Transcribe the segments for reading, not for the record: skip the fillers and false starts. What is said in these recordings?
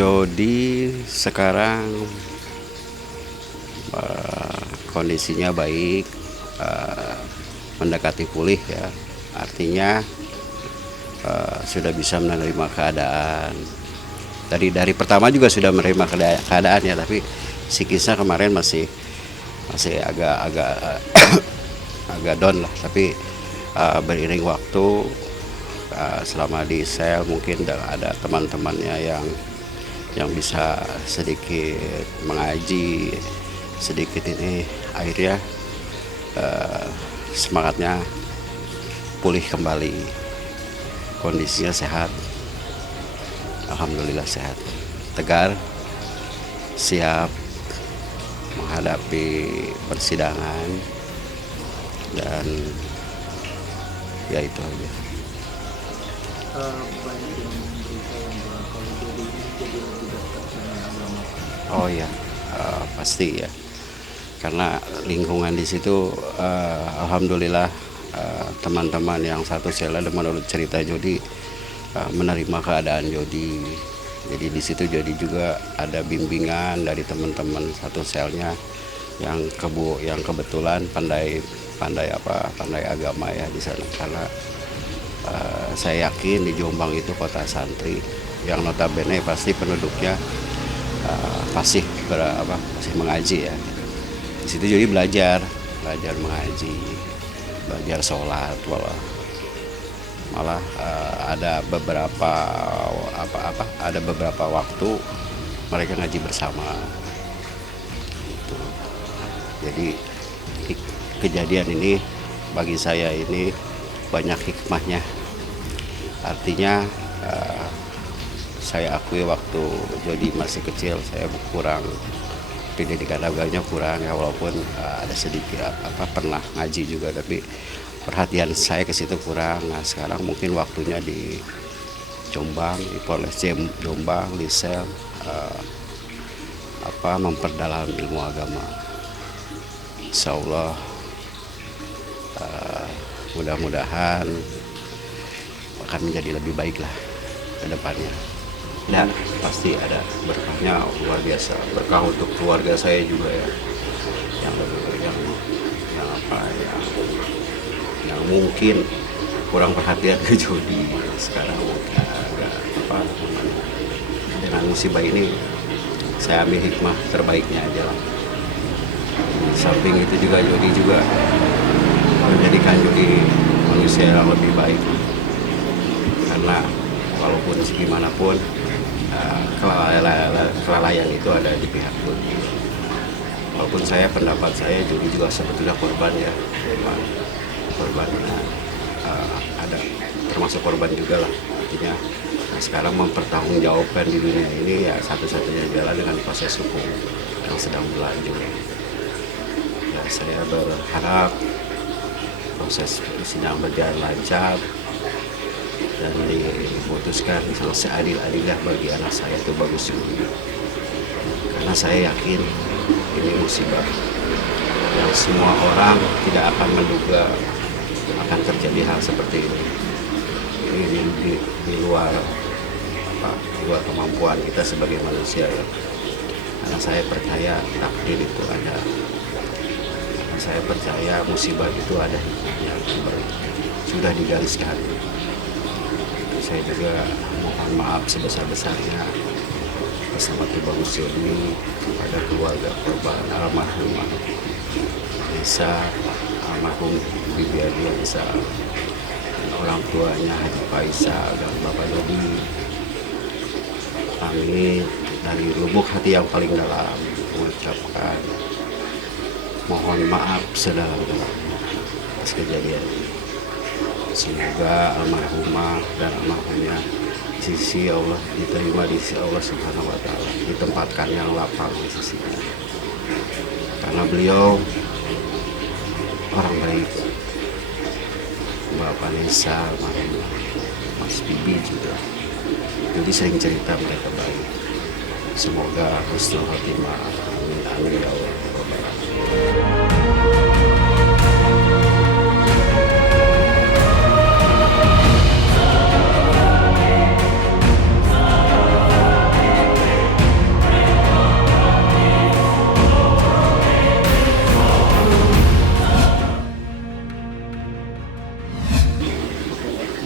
Jody sekarang kondisinya baik, mendekati pulih ya. Artinya sudah bisa menerima keadaan. Dari pertama juga sudah menerima keadaan ya, tapi psikisnya kemarin masih agak agak down lah. Tapi beriring waktu, selama di sel mungkin ada teman-temannya yang bisa sedikit mengaji, sedikit ini akhirnya semangatnya pulih kembali, kondisinya sehat, alhamdulillah sehat, tegar, siap menghadapi persidangan, dan ya itu aja. Banyak yang memberitahu bahwa kalau Jody ini jadi lebih dekat dengan agama. Oh ya, pasti ya, karena lingkungan di situ, alhamdulillah, teman-teman yang satu sel ada menurut cerita Jody menerima keadaan Jody. Jadi di situ Jody juga ada bimbingan dari teman-teman satu selnya yang kebetulan pandai agama ya di sana. Karena saya yakin di Jombang itu kota santri yang notabene pasti penduduknya fasih mengaji ya. Di situ jadi belajar mengaji, belajar sholat, malah ada beberapa waktu mereka ngaji bersama. Gitu. Jadi kejadian ini bagi saya ini banyak hikmahnya. Artinya saya akui waktu Jody masih kecil saya kurang pendidikan agamanya kurang ya, walaupun ada sedikit pernah ngaji juga, tapi perhatian saya ke situ kurang. Nah sekarang mungkin waktunya di Jombang, di Polres Jombang, di sel memperdalam ilmu agama. Insya Allah mudah-mudahan akan menjadi lebih baik lah ke depannya. Dan pasti ada berkahnya luar biasa, berkah untuk keluarga saya juga ya, yang mungkin kurang perhatian ke Jody sekarang agak dengan musibah ini saya ambil hikmah terbaiknya aja lah. Samping itu juga Jody juga menjadikan Jody manusia yang lebih baik, karena walaupun segimanapun kelalaian itu ada di pihak Jody. Walaupun pendapat saya Jody juga sebetulnya korban ya, korbannya ada termasuk korban juga lah. Artinya sekarang mempertanggungjawabkan di dunia ini ya satu-satunya jalan dengan proses hukum yang sedang berlanjut. Ya, saya berharap proses sidang berjalan lancar dan diputuskan seadil-adilnya bagi anak saya itu bagus juga. Karena saya yakin ini musibah yang semua orang tidak akan menduga akan terjadi hal seperti ini. Ini di luar kemampuan kita sebagai manusia ya. Karena saya percaya takdir itu ada. Karena saya percaya musibah itu ada yang sudah digariskan. Saya juga mohon maaf sebesar-besarnya bersama Tubagus Jody kepada keluarga korban almarhumah Nisa, almarhum Bibi Adia Nisa, dan orang tuanya Haji Faisal dan Bapak Jody. Kami dari lubuk hati yang paling dalam mengucapkan mohon maaf sedalam-dalamnya atas kejadian ini. Semoga almarhumah dan almarhumnya di sisi Allah diterima di sisi Allah Subhanahu wa Ta'ala, ditempatkan yang lapang di sisinya. Karena beliau orang baik. Bapak Nisa, almarhumah, Mas Bibi juga. Jadi sering cerita mereka baik. Semoga husnul khotimah. Amin amin ya Allah.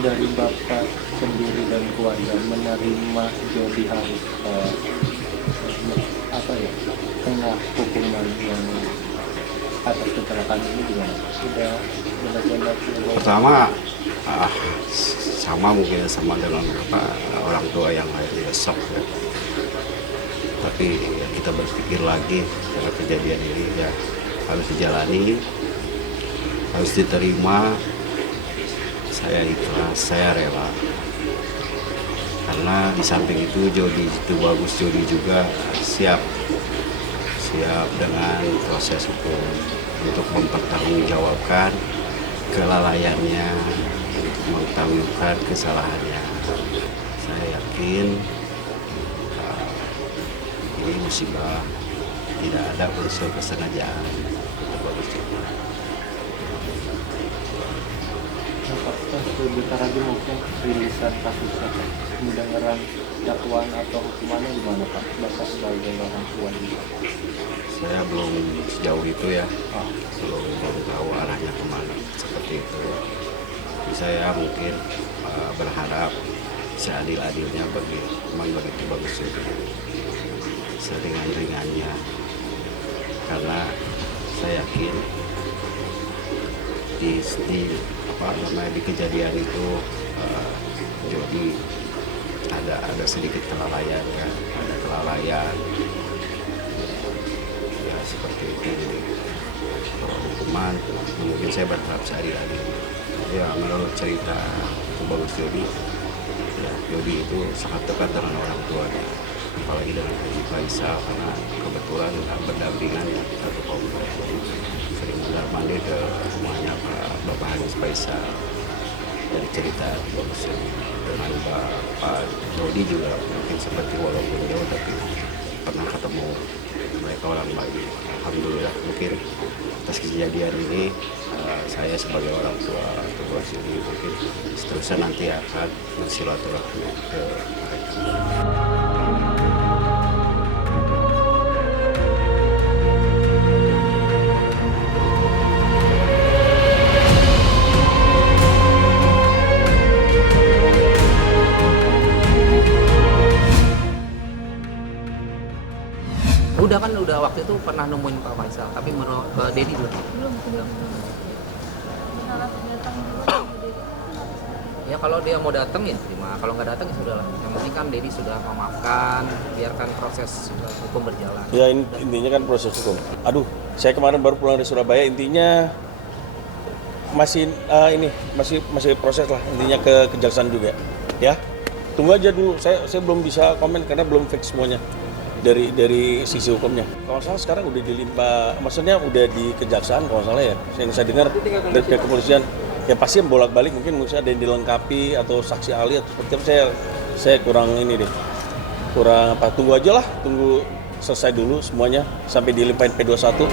dari Bapak sendiri dan keluarga menerima Jody harus kena hukuman yang atas kecelakaan ini gimana? Sudah benar-benar Pertama, sama mungkin sama dengan orang tua yang lain ya shock ya. Tapi ya, kita berpikir lagi karena kejadian ini ya harus dijalani, harus diterima. Saya ikhlas, saya rela. Karena di samping itu Jody itu bagus, Jody juga siap dengan proses hukum untuk mempertanggungjawabkan kelalaiannya, untuk mempertanggungjawabkan kesalahannya. Saya yakin ini musibah, tidak ada unsur kesengajaan. Bagus juga. apakah sebentar lagi mungkin rilisan kasusnya mendengaran dakwaan atau hukumannya gimana Pak? Bapak sebagai orang tua juga. Saya belum sejauh itu ya, belum tahu arahnya kemana seperti itu. Jadi saya mungkin berharap seadil-adilnya bagi itu bagus juga, seringan-ringannya, karena saya yakin di kejadian itu Jody ada sedikit kelalaian ya, ada kelalaian ya seperti itu. Jadi kalau hukuman mungkin saya berharap seadil-adil ya. Menurut cerita itu bagus Jody ya, Jody itu sangat dekat dengan orang tuanya, apalagi dengan Haji Faisal, karena kebetulan berdampingan ya satu komplek, sering mondar-mandir ke rumahnya Bapak Haji Faisal. Dari cerita bagus dengan Pak Jody juga mungkin seperti walaupun jauh tapi pernah ketemu, mereka orang baik. Alhamdulillah, mungkin atas kejadian ini saya sebagai orang tua ketua sini mungkin seterusnya nanti akan bersilaturahmi ke mereka. Udah waktu itu pernah nemuin Pak Faisal, tapi menurut Dedi belum. Belum. Berharap datang juga Dedi. Ya kalau dia mau datang ya terima, kalau nggak datang ya sudahlah. Yang penting kan Dedi sudah memaafkan, biarkan proses hukum berjalan. Ya intinya kan proses hukum. Aduh, saya kemarin baru pulang dari Surabaya, intinya masih masih proses lah, intinya ke kejaksaan juga. Ya, tunggu aja dulu. Saya belum bisa komen karena belum fix semuanya dari sisi hukumnya. Kalau salah sekarang udah dilimpah, maksudnya udah di kejaksaan kalau salah ya. Saya dengar dari pihak kepolisian ya pasti bolak-balik, mungkin ada yang dilengkapi atau saksi ahli atau seperti apa. Saya kurang ini deh. Kurang apa, tunggu aja lah, tunggu selesai dulu semuanya sampai dilimpahin P21.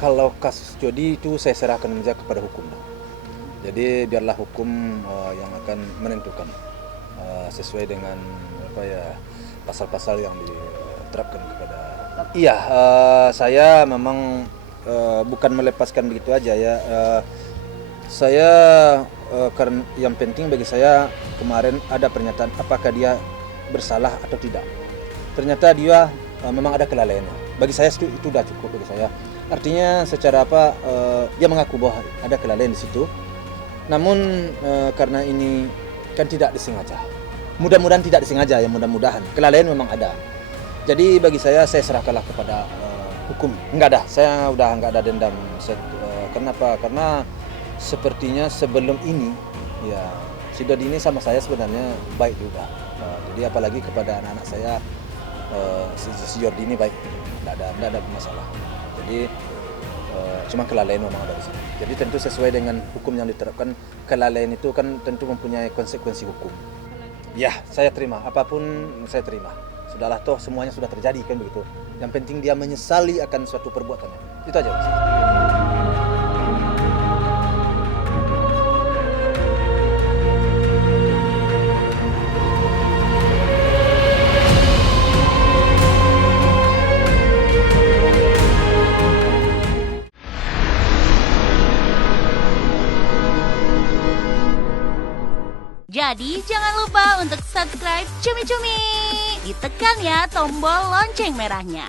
Kalau kasus Jody itu saya serahkan saja kepada hukum. Jadi biarlah hukum yang akan menentukan sesuai dengan pasal-pasal yang diterapkan kepada. Iya, saya memang bukan melepaskan begitu aja ya. Saya karena yang penting bagi saya kemarin ada pernyataan apakah dia bersalah atau tidak. Ternyata dia memang ada kelalaiannya. Bagi saya itu sudah cukup bagi saya. Artinya secara dia mengaku bahwa ada kelalaian di situ. Namun karena ini kan tidak disengaja. Mudah-mudahan tidak disengaja ya, mudah-mudahan. Kelalaian memang ada. Jadi bagi saya serahkanlah kepada hukum. Enggak ada, saya udah enggak ada dendam. Kenapa? Karena sepertinya sebelum ini ya si Jody ini sama saya sebenarnya baik juga. Jadi apalagi kepada anak-anak saya si Jody ini baik. Enggak ada masalah. Jadi cuma kelalaian memang ada di sini. Jadi tentu sesuai dengan hukum yang diterapkan, kelalaian itu kan tentu mempunyai konsekuensi hukum. Ya, saya terima. Apapun saya terima. Sudahlah, toh semuanya sudah terjadi kan begitu. Yang penting dia menyesali akan suatu perbuatannya. Itu aja. Jadi jangan lupa untuk subscribe Cumi Cumi. Ditekan ya tombol lonceng merahnya.